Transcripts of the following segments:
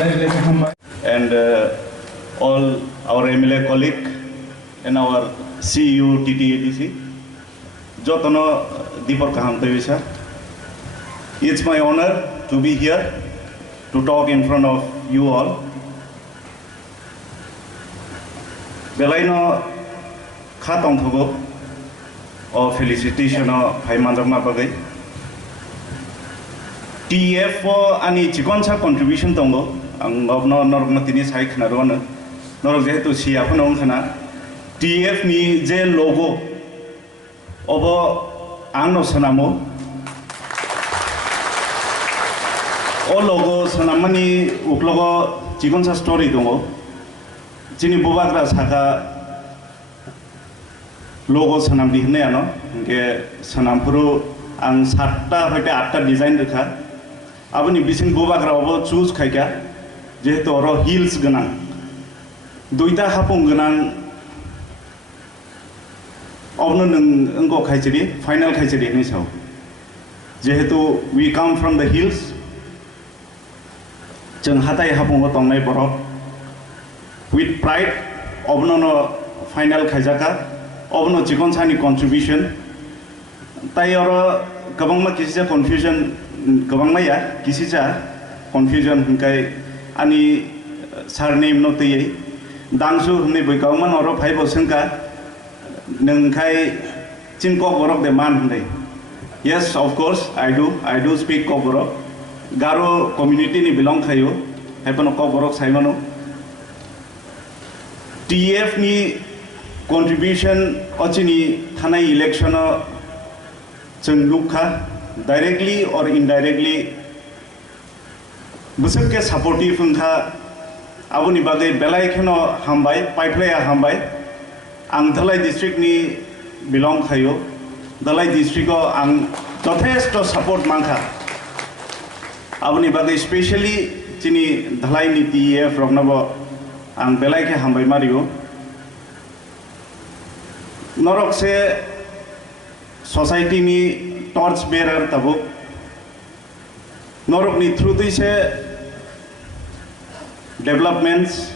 and all our MLA colleague and our CU TTADC. Jotono Yapharkha hamtevisa. It's my honor to be here to talk in front of you all. Belaino khatong thogo or felicitation of Haimandrama Bagai. TEF for any chikonsa contribution tongo, and Rokno tini sai khnarona, nor to see Aponona. TEF ni je logo over Ano Sanamo. All logo Sanamani Uklogo chikonsa story tongo. Chini Bubagra Saka logo Sanam Dihneano, Sanampuru and Sata Hota after design the car. Abani Bisin Bubagra over choose Kaika, Jetoro Hills Ganang. Duita Hapung Ganang Obnon Ngo Kaiseri, final Kaiseri in his house. Jehetu, we come from the hills. Changhatai Hapung Tongai Borok. With pride, Obno final Kaisaka, Obno Chikonsani contribution. Tayoro Kabangma Kisha confusion. Kabangmaya, Kisija, confusion, Hunkai, Ani surname no T. Dangsu, Nibikaman or Paibosenka, Nunkai, KOKBOROK the man. Yes, of course, I do speak KOKBOROK. Garo community ni belong kayo, Hapono KOKBOROK Simono. TEF ni contribution, Ochini, Hanai election, Chungluka. Directly or indirectly, Busuke supportive Funka Abuni Bade Belaikano Hambai, Pipeline Hambai, and Dalai district ni belong Kayo, Dalai district and Totesto support Manka. Abuni Bade especially Chini Dalai ni TEF Rokno and Belaike Hambai Mario. Norok se society ni torch bearer tabo Norok ni through this developments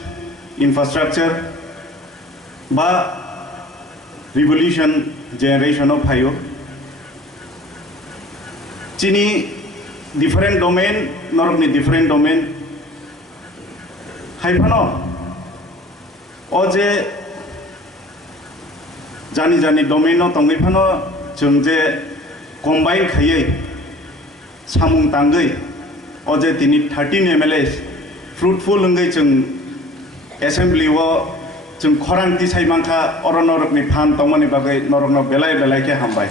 infrastructure ba revolution generation of hayo chini different domain Norok ni different domain haipano oje jani domain no tongipano jungje combine Kaye Samung Tangai or the 13 MLAs fruitful engaging assembly war Chung Koranti Saimanka or Norok Nipan Tomani Bagay Norok Belai Belake Hambai.